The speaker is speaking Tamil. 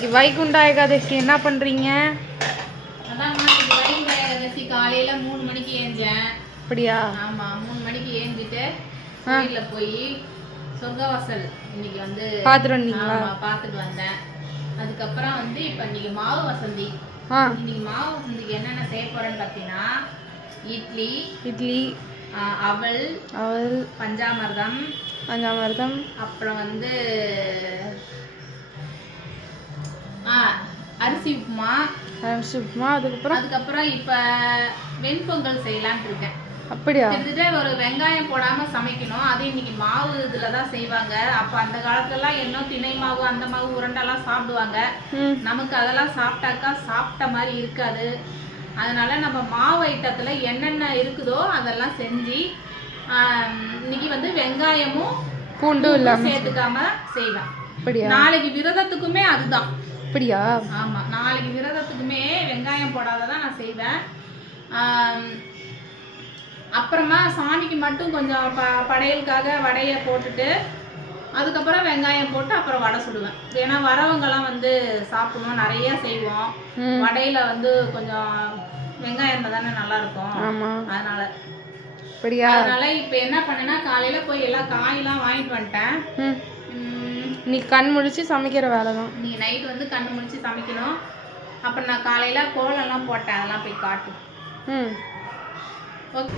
இன்னைக்கு வைகுண்ட ஏகாதசி என்ன பண்ணுறீங்க? அதான் இன்னைக்கு வைகுண்ட ஏகாதசி காலையில் 3 மணிக்கு ஏஞ்சேன். அப்படியா? ஆமாம், 3 மணிக்கு ஏஞ்சிட்டு கோயிலில் போய் சொர்க்கவாசல் இன்னைக்கு வந்து பார்த்துட்டு வந்தீங்களா? பார்த்துட்டு வந்தேன். அதுக்கப்புறம் வந்து இப்போ இன்னைக்கு மாவு வசந்தி. இன்னைக்கு மாவு வசந்திக்கு என்னென்ன செய்ய போகிறேன்னு பார்த்தீங்கன்னா, இட்லி, அவல், பஞ்சாமிர்தம், அப்புறம் வந்து அரிசி உப்புமா, அதுக்கப்புறம் இப்போ வெண்பொங்கல் செய்யலான் இருக்கேன். அப்படியா? கிட்டத்தட்ட ஒரு வெங்காயம் போடாம சமைக்கணும். அது இன்னைக்கு மாவு இதுல தான் செய்வாங்க. அப்ப அந்த காலத்துலலாம் என்ன திணை மாவு அந்த மாவு உருண்டெல்லாம் சாப்பிடுவாங்க. நமக்கு அதெல்லாம் சாப்பிட்டாக்கா சாப்பிட்ட மாதிரி இருக்காது. அதனால நம்ம மாவு ஐட்டத்துல என்னென்ன இருக்குதோ அதெல்லாம் செஞ்சு இன்னைக்கு வந்து வெங்காயமும் பூண்டும் இல்லாம சேர்த்துக்காம செய்வேன். நாளைக்கு விரதத்துக்குமே அதுதான். அப்படியா? ஆமா, நாளைக்கு விரதத்துக்குமே வெங்காயம் போடாததான் நான் செய்வேன். அப்புறமா சாமிக்கு மட்டும் கொஞ்சம் படையலுக்காக வடையை போட்டுட்டு அதுக்கப்புறம் வெங்காயம் போட்டு அப்புறம் வடை சுடுவேன். ஏன்னா வரவங்கெல்லாம் வந்து சாப்பிடணும், நிறைய செய்வோம். வடையில வந்து கொஞ்சம் வெங்காயம் தானே நல்லா இருக்கும். அதனால இப்போ என்ன பண்ணேன்னா, காலையில போய் எல்லாம் காயெல்லாம் வாங்கிட்டு வந்துட்டேன். நீ கண் முழிச்சு சமைக்கிற வேலை தான். நீ நைட் வந்து கண் முழிச்சு சமைக்கணும். அப்புறம் நான் காலையில கோலம்லாம் போட்டேன், அதெல்லாம் போய் காட்டு. ஓகே.